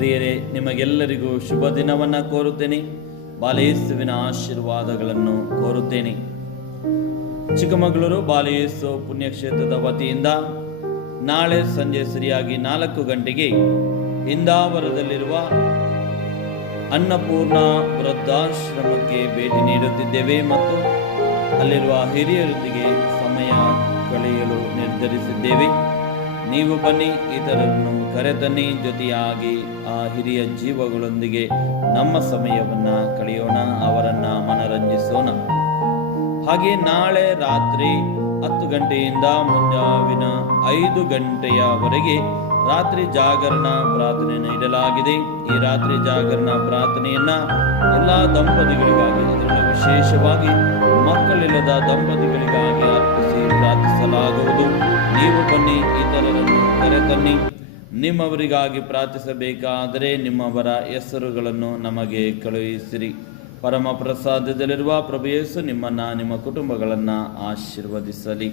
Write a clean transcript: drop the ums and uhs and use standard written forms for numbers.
ಪ್ರಿಯರೇ, ನಿಮಗೆಲ್ಲರಿಗೂ ಶುಭ ದಿನವನ್ನು ಕೋರುತ್ತೇನೆ. ಬಾಲಯೇಸುವಿನ ಆಶೀರ್ವಾದಗಳನ್ನು ಕೋರುತ್ತೇನೆ. ಚಿಕ್ಕಮಗಳೂರು ಬಾಲಯೇಸು ಪುಣ್ಯಕ್ಷೇತ್ರದ ವತಿಯಿಂದ ನಾಳೆ ಸಂಜೆ ಸರಿಯಾಗಿ 4 ಗಂಟೆಗೆ ಇಂದಾವರದಲ್ಲಿರುವ ಅನ್ನಪೂರ್ಣ ವೃದ್ಧಾಶ್ರಮಕ್ಕೆ ಭೇಟಿ ನೀಡುತ್ತಿದ್ದೇವೆ ಮತ್ತು ಅಲ್ಲಿರುವ ಹಿರಿಯರೊಂದಿಗೆ ಸಮಯ ಕಳೆಯಲು ನಿರ್ಧರಿಸಿದ್ದೇವೆ. ನೀವು ಬನ್ನಿ, ಇತರರನ್ನು ಕರೆತನ್ನಿ, ಜೊತೆಯಾಗಿ ಆ ಹಿರಿಯ ಜೀವಗಳೊಂದಿಗೆ ನಮ್ಮ ಸಮಯವನ್ನು ಕಳೆಯೋಣ, ಅವರನ್ನು ಮನರಂಜಿಸೋಣ. ಹಾಗೆ ನಾಳೆ ರಾತ್ರಿ 10 ಗಂಟೆಯಿಂದ ಮುಂಜಾವಿನ 5 ಗಂಟೆಯವರೆಗೆ ರಾತ್ರಿ ಜಾಗರಣ ಪ್ರಾರ್ಥನೆಯನ್ನು ಇಡಲಾಗಿದೆ. ಈ ರಾತ್ರಿ ಜಾಗರಣ ಪ್ರಾರ್ಥನೆಯನ್ನ ಎಲ್ಲ ದಂಪತಿಗಳಿಗಾಗಿ, ಅದರಲ್ಲೂ ವಿಶೇಷವಾಗಿ ಮಕ್ಕಳಿಲ್ಲದ ದಂಪತಿಗಳಿಗಾಗಿ ಅರ್ಪಿಸಿ ಪ್ರಾರ್ಥಿಸಲಾಗುವುದು. ನೀವು ಬನ್ನಿ, ಇತರರನ್ನು ಕರೆತನ್ನಿ. ನಿಮ್ಮವರಿಗಾಗಿ ಪ್ರಾರ್ಥಿಸಬೇಕಾದರೆ ನಿಮ್ಮವರ ಹೆಸರುಗಳನ್ನು ನಮಗೆ ಕಳುಹಿಸಿರಿ. ಪರಮ ಪ್ರಸಾದದಲ್ಲಿರುವ ಪ್ರಭು ಯೇಸು ನಿಮ್ಮನ್ನು, ನಿಮ್ಮ ಕುಟುಂಬಗಳನ್ನು ಆಶೀರ್ವದಿಸಲಿ.